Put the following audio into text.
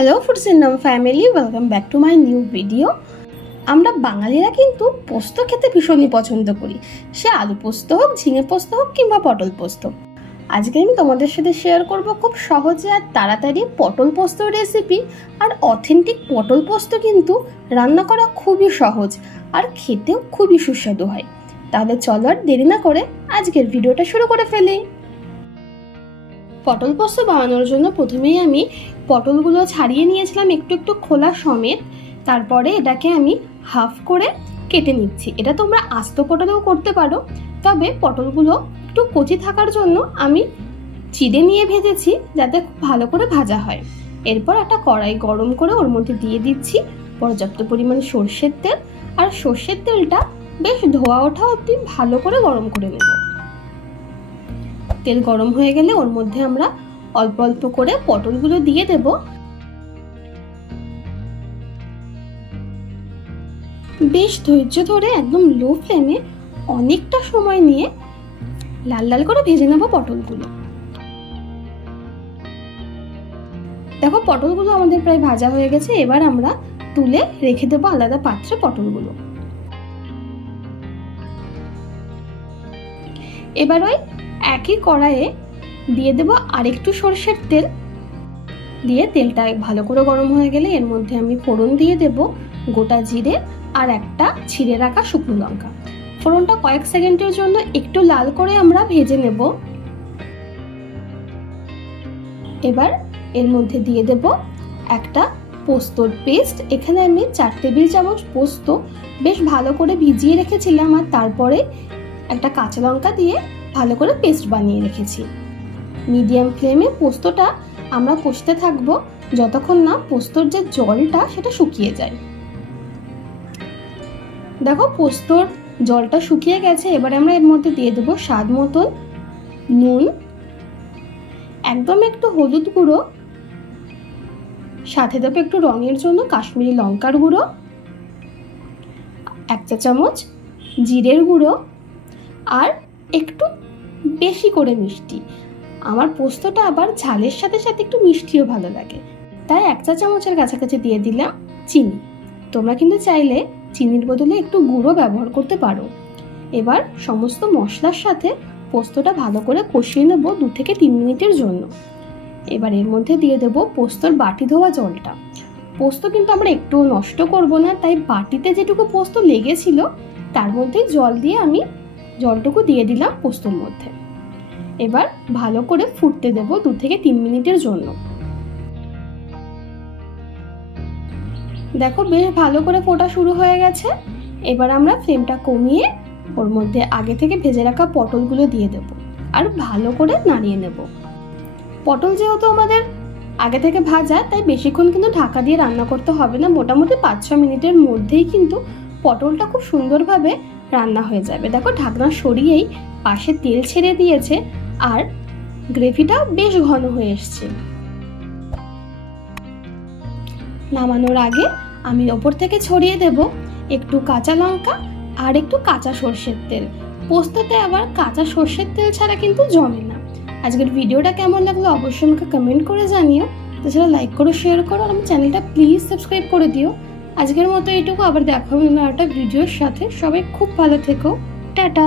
Hello ফুডসিনম family, welcome back to my new video. আমরা বাঙালিরা কিন্তু পোস্ত খেতে ভীষণই পছন্দ করি, সে আলু পোস্ত হোক, ঝিঙে পোস্ত হোক কিংবা পটল পোস্ত। আজকে আমি তোমাদের সাথে শেয়ার করব খুব সহজে আর তাড়াতাড়ি পটল পোস্তর রেসিপি। আর অথেন্টিক পটল পোস্ত কিন্তু রান্না করা খুবই সহজ আর খেতেও খুবই সুস্বাদু হয়। তাহলে চলো আর দেরি না করে আজকের ভিডিওটা শুরু করে ফেলি। পটল পোস্ত বানানোর জন্য প্রথমেই আমি পটলগুলো ছাড়িয়ে নিয়েছিলাম একটু একটু খোলা সমেত। তারপরে এটাকে আমি হাফ করে কেটে নিচ্ছি। এটা তোমরা আস্ত পটলেও করতে পারো, তবে পটলগুলো একটু কচি থাকার জন্য আমি চিড়ে নিয়ে ভেজেছি যাতে খুব ভালো করে ভাজা হয়। এরপর একটা কড়াই গরম করে ওর মধ্যে দিয়ে দিচ্ছি পর্যাপ্ত পরিমাণে সর্ষের তেল। আর সর্ষের তেলটা বেশ ধোয়া ওঠা অবধি ভালো করে গরম করে নেব। তেল গরম হয়ে গেলে ওর মধ্যে আমরা অল্প অল্প করে পটলগুলো দিয়ে দেব। বেশ ধৈর্য ধরে একদম লো ফ্লেমে অনেকটা সময় নিয়ে লাল লাল করে ভেজে নেব পটলগুলো। দেখো পটলগুলো আমাদের প্রায় ভাজা হয়ে গেছে। এবার আমরা তুলে রেখে দেবো আলাদা পাত্রে পটলগুলো। এবার ওই একই কড়াইয়ে দিয়ে দেবো আরেকটু সরষের তেল। দিয়ে তেলটা ভালো করে গরম হয়ে গেলে এর মধ্যে আমি ফোড়ন দিয়ে দেব গোটা জিরে আর একটা ছিঁড়ে রাখা শুকনো লঙ্কা। ফোড়নটা কয়েক সেকেন্ডের জন্য একটু লাল করে আমরা ভেজে নেব। এবার এর মধ্যে দিয়ে দেব একটা পোস্তর পেস্ট। এখানে আমি 4 টেবিল চামচ পোস্ত বেশ ভালো করে ভিজিয়ে রেখেছিলাম আর তারপরে একটা কাঁচা লঙ্কা দিয়ে ভালো করে পেস্ট বানিয়ে রেখেছি। মিডিয়াম ফ্লেমে পোস্তটা আমরা কষতে থাকবো যতক্ষণ না পোস্তর যে জলটা সেটা শুকিয়ে যায়। দেখো পোস্তর জলটা শুকিয়ে গেছে। এবারে আমরা এর মধ্যে দিয়ে দেবো স্বাদ মতন নুন, একদম একটু হলুদ গুঁড়ো, সাথে দেবো একটু রঙের জন্য কাশ্মীরি লঙ্কার গুঁড়ো, 1 চা চামচ জিরের গুঁড়ো আর একটু বেশি করে মিষ্টি। আমার পোস্তটা আবার ঝালের সাথে সাথে একটু মিষ্টিও ভালো লাগে, তাই 1 চা চামচের কাছাকাছি দিয়ে দিলাম চিনি। তোমরা কিন্তু চাইলে চিনির বদলে একটু গুঁড়ো ব্যবহার করতে পারো। এবার সমস্ত মশলার সাথে পোস্তটা ভালো করে কষিয়ে নেব 2 থেকে 3 মিনিটের জন্য। এবার এর মধ্যে দিয়ে দেব পোস্তর বাটি ধোয়া জলটা। পোস্ত কিন্তু আমরা একটুও নষ্ট করব না, তাই বাটিতে যেটুকু পোস্ত লেগেছিল তার মধ্যে জল দিয়ে আমি জলটুকু দিয়ে দিলাম পোস্তর মধ্যে। এবার ভালো করে ফুটতে দেব 2 থেকে 3 মিনিটের জন্য। দেখো বেশ ভালো করে ফোটা শুরু হয়ে গেছে। এবার আমরা ফ্লেমটা কমিয়ে ওর মধ্যে আগে থেকে ভেজে রাখা পটলগুলো দিয়ে দেব আর ভালো করে নাড়িয়ে নেব। পটল যেহেতু আমাদের আগে থেকে ভাজা, তাই বেশিক্ষণ কিন্তু ঢাকা দিয়ে রান্না করতে হবে না। মোটামুটি 5-6 মিনিটের মধ্যেই কিন্তু পটলটা খুব সুন্দরভাবে রান্না হয়ে যাবে। দেখো ঢাকনা সরিয়েই পাশে তেল ছেড়ে দিয়েছে আর গ্রেভিটাও বেশ ঘন হয়ে এসছে। নামানোর আগে আমি ওপর থেকে ছড়িয়ে দেব একটু কাঁচা লঙ্কা আর একটু কাঁচা সর্ষের তেল। পোস্ততে আবার কাঁচা সর্ষের তেল ছাড়া কিন্তু জমে না। আজকের ভিডিওটা কেমন লাগলো অবশ্যই আমাকে কমেন্ট করে জানিও। তাছাড়া লাইক করো, শেয়ার করো আর আমার চ্যানেলটা প্লিজ সাবস্ক্রাইব করে দিও। আজকের মতো এইটুকু, আবার দেখা হবে না একটা ভিডিওর সাথে। সবাই খুব ভালো থেকো, টাটা।